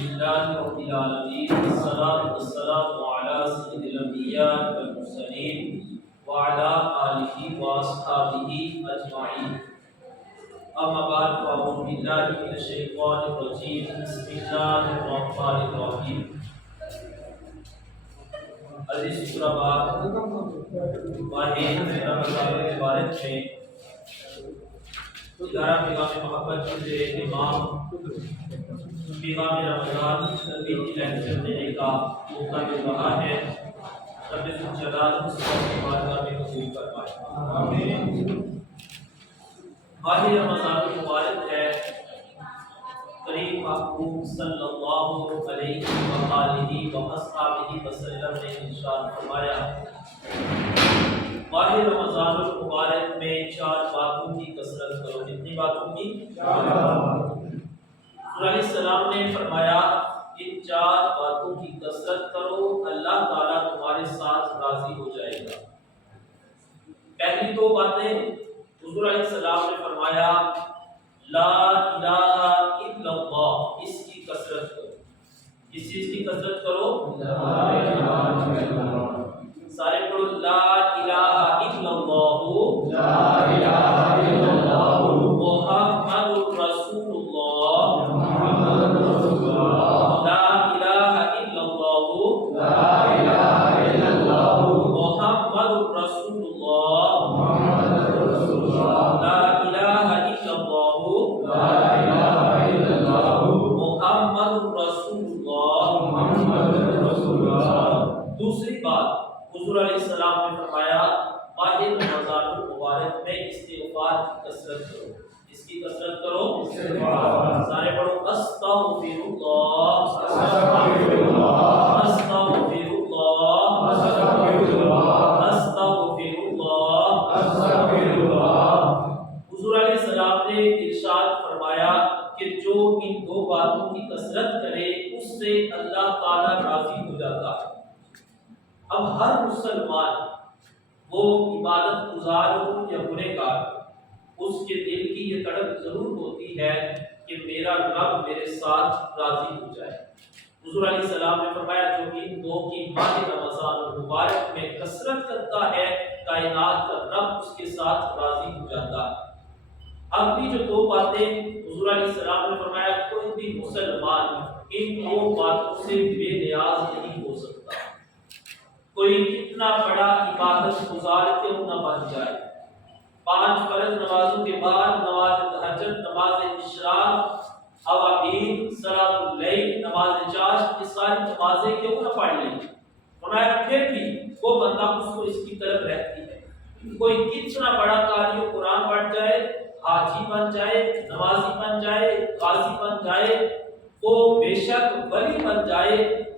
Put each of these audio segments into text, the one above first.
لله رب العالمين والصلاة والسلام على سيد الأنبياء والمرسلين وعلى آله وأصحابه أجمعين. أما بعد فأعوذ بالله من الشيطان الرجيم. بسم الله الرحمن الرحيم. عزیز طلباء، ماہ رمضان المبارک میں ادارہ پیغام محبت کے امام پیغام رمضان تربیتی لیکچر دینے کا موقع مل رہا ہے. رب الجلال اس کی بارگاہ میں قبول فرمائے. آمین. ماہ رمضان المبارک ہے. کریم محبوب صلی اللہ علیہ وآلہ وصحبہ وسلم نے ارشاد فرمایا، ماہ رمضان المبارک میں 4 باتوں کی کثرت کرو. کتنی باتوں کی؟ 4 باتوں. حضور علیہ السلام نے فرمایا ان 4 باتوں کی کثرت کرو، اللہ تعالیٰ تمہارے ساتھ راضی ہو جائے گا. پہلی 2 باتیں حضور علیہ السلام نے فرمایا لا الہ الا اللہ، اس کی کثرت کرو. اس چیز کی کثرت کرو، لا الہ الا اللہ. سارے پڑھو لا الہ الا اللہ، لا الہ الا اللہ محمد رسول اللہ، محمد رسول اللہ. لا الہ الا اللہ، لا الہ الا اللہ محمد رسول اللہ، محمد رسول اللہ. لا الہ الا اللہ، لا الہ الا اللہ محمد رسول اللہ، محمد رسول اللہ. دوسری بات حضور علیہ السلام نے فرمایا ماہ رمضان المبارک میں استغفار کی کثرت کرو. اس کی کثرت کرو، استغفار. سارے پڑھو استغفر اللہ، استغفر اللہ، استغفر اللہ، استغفر اللہ، استغفر اللہ، استغفر اللہ. حضور علیہ السلام نے ارشاد فرمایا کہ جو ان 2 باتوں کی کثرت کرے اس سے اللہ تعالیٰ راضی ہو جاتا ہے. اب ہر مسلمان وہ عبادت گزار ہو یا گنہگار، اس کے دل کی یہ تڑپ ضرور ہوتی ہے کہ میرا رب میرے ساتھ راضی ہو جائے. حضور علیہ السلام نے فرمایا جو ان 2 کی ماہ رمضان المبارک میں کثرت کرتا ہے کائنات کا رب اس کے ساتھ راضی ہو جاتا ہے. اگلی جو 2 باتیں حضور علیہ السلام نے فرمایا کوئی بھی مسلمان ان 2 باتوں سے بے نیاز نہیں ہو سکتا. کوئی کتنا بڑا عبادت گزار کیوں نہ بن جائے، 5 فرض نمازوں کے بعد نماز تہجد، نماز اشراق، اوابین، صلاۃ اللیل، نماز چاشت، یہ ساری نمازیں کیوں نہ پڑھ لیں، فرمایا پھر بھی وہ بندہ اس کو اس کی طرف رہتی ہے. کوئی کتنا بڑا قاری قرآن پڑھ جائے، حاجی بن جائے، نمازی بن جائے، قاضی بن جائے، وہ بے شک ولی بن جائے،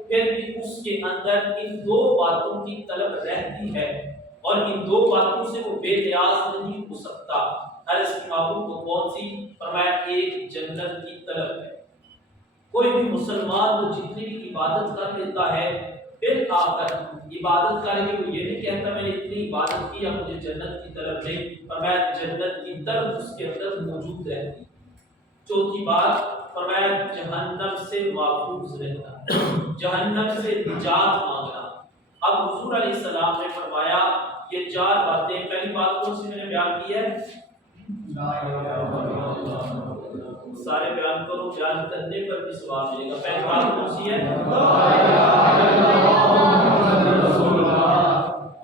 پھر بھی اس کے اندر ان 2 باتوں کی طلب رہتی ہے اور ان 2 باتوں سے وہ بے نیاز نہیں ہو سکتا. عرض کی معبود کو کون سی؟ فرمایا ایک جنت کی طلب ہے. کوئی بھی مسلمان وہ جتنی بھی عبادت کر لیتا ہے پھر آ کر عبادت کر کے وہ یہ نہیں کہتا میں نے اتنی عبادت کی اب مجھے جنت کی طلب نہیں، فرمایا جنت کی طلب اس کے اندر موجود رہتی. 4تھی بات فرمایا جہنم سے محفوظ رہنا، جہنم سے نجات مانگنا. اب حضور علیہ السلام نے فرمایا یہ 4 باتیں. پہلی بات کون سی میں نے بیان کی ہے؟ سارے بیان کرو، بیان کرنے پر بھی ثواب ملے گا. پہلی بات کون سی ہے؟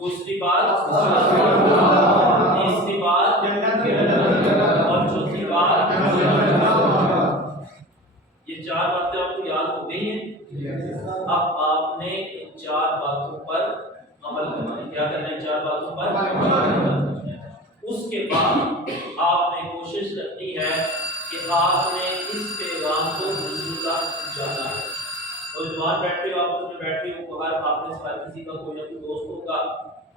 دوسری بات، تیسری بات اور چوتھی بات. یہ 4 باتیں آپ کو یاد ہو گئی ہیں. اب آپ نے ان 4 باتوں پر عمل کرنا ہے. کیا کرنا ہے؟ 4 باتوں پر عمل کرنا ہے. اس کے بعد آپ نے کوشش کرنی ہے کہ آپ نے اس پیغام کو دوسروں تک پہنچانا ہے. اور جوان بیٹھے ہو، آپس میں بیٹھے ہو، ہر آپس میں کسی کا کوئی اپنے دوست ہوگا،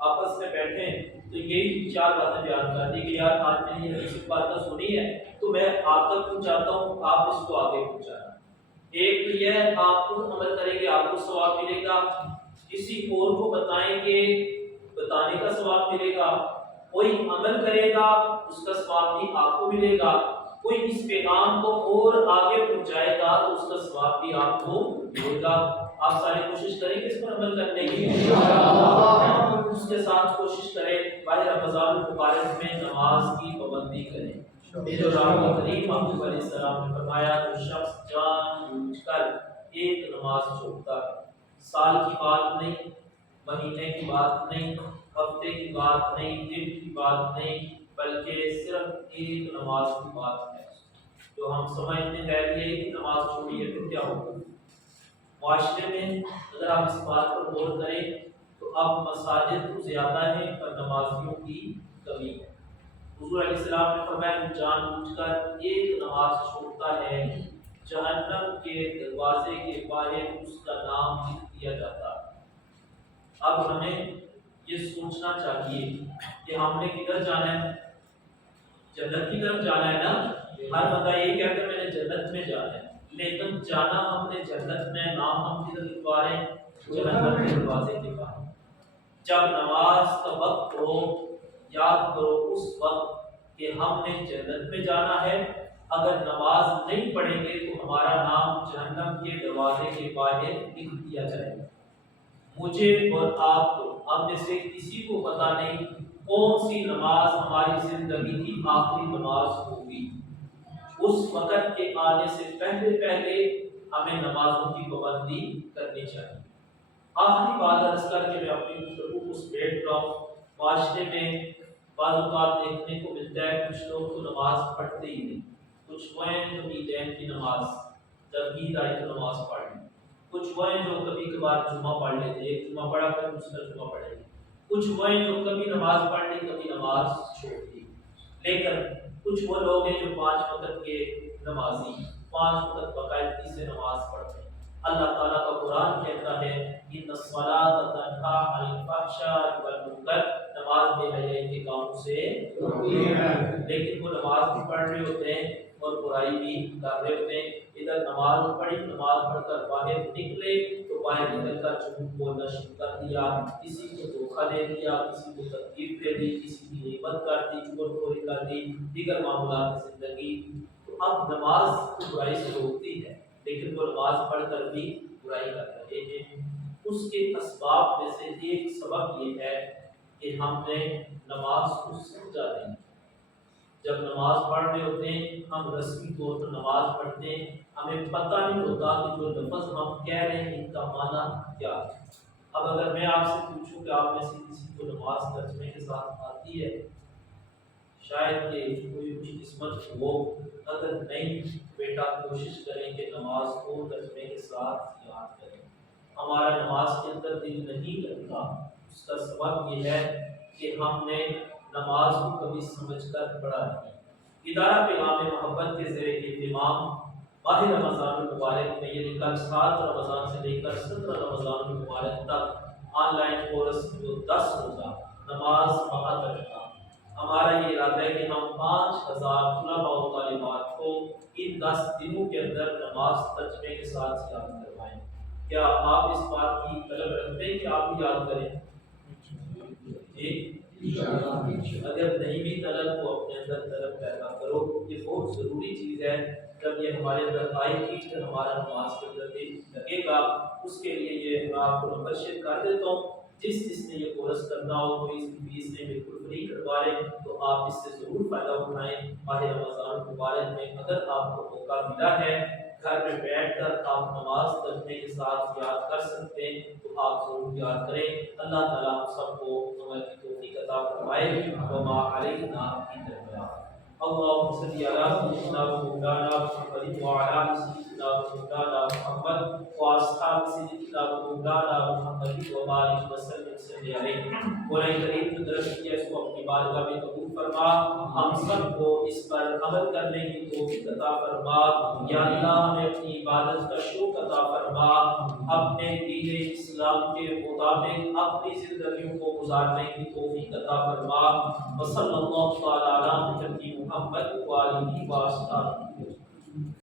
آپس میں بیٹھے تو یہی 4 باتیں بیان کر دی کہ یار آج میں نے یہ کسی بات کا سنی ہے تو میں آپ تک پہنچاتا ہوں، آپ اس کو آگے پہنچانا. ایک تو یہ ہے آپ خود عمل کریں گے آپ کو ثواب ملے گا، کسی اور کو بتائیں گے بتانے کا ثواب ملے گا، کوئی عمل کرے گا اس کا ثواب بھی آپ کو ملے گا. کوئی اس پیغام کو اور آگے پہنچائے گا تو اس کا ثواب بھی آپ کو ملے گا۔ آپ سارے کوشش کریں کہ اس پر عمل کرنے کی، اس کے ساتھ کوشش کریں ماہ رمضان المبارک میں نماز کی پابندی کریں۔ میرے رب کریم محمد علیہ السلام نے فرمایا جو شخص جان بوجھ کر ایک نماز چھوڑتا ہے، سال کی بات نہیں، مہینے کی بات نہیں، ہفتے کی بات نہیں، دن کی بات نہیں، بلکہ صرف ایک نماز کی بات ہے جو ہم سمجھتے ہیں کہ نماز چھوڑی ہے تو کیا ہوگا۔ معاشرے میں اگر آپ اس بات پر غور کریں تو اب مساجد تو زیادہ ہیں پر نمازیوں کی کمی ہے۔ حضور علیہ السلام نے فرمایا جان بوجھ کر ایک نماز چھوڑتا ہے جہنم کے دروازے کے باہر اس کا نام لکھ دیا جاتا ہے۔ اب ہمیں یہ سوچنا چاہیے کہ ہم نے کدھر جانا ہے، جنت کی طرف جانا ہے نا۔ ہر بندہ یہ کہتا ہے میں نے جنت میں جانا ہے، لیکن جانا ہم نے جنت میں، نام ہم کدھر لکھوا رہے ہیں، جہنم کے دروازے کے باہر۔ جب نماز کا وقت ہو یاد کرو اس وقت کہ ہم نے جنت میں جانا ہے، اگر نماز نہیں پڑھیں گے تو ہمارا نام جہنم کے دروازے کے باہر لکھ دیا جائے گا۔ مجھے اور آپ کو، ہم میں سے کسی کو پتہ نہیں کون سی نماز ہماری زندگی کی آخری نماز ہوگی۔ اس وقت کے آنے سے پہلے ہمیں نمازوں کی پابندی کرنی چاہیے۔ آخری بات عرض کر کے میں اپنی گفتگو کو سمیٹ رہا ہوں۔ معاشرے میں بعض اوقات دیکھنے کو ملتا ہے کچھ لوگ تو نماز پڑھتے ہی نہیں، کچھ وہ ہیں جو عیدین کی نماز، جب عید آئی تو نماز پڑھ لی، کچھ وہ ہیں جو کبھی کبھار جمعہ پڑھ لیتے، ایک جمعہ پڑھا کر دوسرا جمعہ پڑھیں گے، کچھ وہ ہیں جو کبھی نماز پڑھ لی کبھی نماز چھوڑ دی، لیکن کچھ وہ لوگ ہیں جو 5 وقت کے نمازی، 5 وقت باقاعدگی سے نماز پڑھتے ہیں۔ اللہ تعالیٰ کا قرآن کہتا ہے ان الصلاۃ تنہی عن الفحشاء والمنکر، نماز بے حیائی کے کاموں سے روکتی ہے، لیکن وہ نماز بھی پڑھ رہے ہوتے ہیں اور برائی بھی کر رہے ہوتے ہیں۔ ادھر نماز پڑھی، نماز پڑھ کر باہر نکلے تو باہر نکل کر جھوٹ بولنا شروع کر دیا، کسی کو دھوکہ دے دیا، کسی کو تکلیف دے دی، کسی کی غیبت کر دی، چغلخوری کر دی، دیگر معاملات زندگی۔ تو اب نماز برائی سے روکتی ہے لیکن وہ نماز پڑھ کر بھی برائی کر رہے ہیں۔ اس کے اسباب میں سے ایک سبب یہ ہے کہ ہم نے نماز کو سمجھا نہیں۔ جب نماز پڑھ رہے ہوتے ہیں ہم رسمی طور پر نماز پڑھتے ہیں، ہمیں پتہ نہیں ہوتا کہ جو لفظ ہم کہہ رہے ہیں ان کا معنی کیا ہے۔ اب اگر میں آپ سے پوچھوں کہ آپ میں سے کسی کو نماز ترجمے کے ساتھ آتی ہے، شاید کہ کوئی خوش قسمت ہو، اگر نہیں بیٹا کوشش کریں کہ نماز کو ترجمے کے ساتھ یاد کریں۔ ہمارا نماز کے اندر دل نہیں لگتا، اس کا سبب یہ ہے کہ ہم نے نماز کو کبھی سمجھ کر پڑھا نہیں۔ ادارہ پیغام محبت کے زیر اہتمام ماہ رمضان المبارک میں یعنی کل 7 رمضان سے لے کر 17 رمضان المبارک تک آن لائن کورس جو 10 روزہ نماز بہادر کا، ہمارا یہ ارادہ ہے کہ ہم 5000 طلباء و طالبات کو ان 10 دنوں کے اندر نماز ترجمے کے ساتھ یاد کروائیں۔ کیا آپ اس بات کی طلب رکھتے ہیں کہ آپ بھی یاد کریں؟ جی اگر نہیں بھی طلب تو اپنے اندر طلب پیدا کرو، یہ بہت ضروری چیز ہے۔ جب یہ ہمارے اندر آئے گی پھر ہمارا نماز کے اندر دل لگے گا۔ اس کے لیے یہ میں آپ کو نمبر شیئر کر دیتا ہوں، جس نے یہ کورس کرنا ہو کوئی اس کی فیس نہیں بالکل فری کروا رہے تو آپ اس سے ضرور فائدہ اٹھائیں۔ ماہ رمضان مبارک میں اگر آپ کو موقع ملا ہے گھر میں بیٹھ کر آپ نماز ترجمے کے ساتھ یاد کر سکتے ہیں تو آپ ضرور یاد کریں۔ اللہ تعالیٰ ہم سب کو عمل کی توفیق عطا فرمائے۔ وما علینا الا البلاغ۔ اللهم صل على سيدنا ومولانا محمد وعلى آل سيدنا ومولانا محمد واصحاب سيدنا ومولانا محمد وبارك وسلم علیہ۔ مولا کریم کی طرف سے اس کو اپنی بارگاہ میں قبول فرما، ہم سب کو اس پر عمل کرنے کی توفیق عطا فرما۔ یا اللہ ہمیں اپنی عبادت کا شوق عطا فرما، اپنے دین اسلام کے مطابق اپنی زندگیوں کو گزارنے کی توفیق عطا فرما۔ وصلی اللہ تعالی علی محمد و آلہ و اصحابہ۔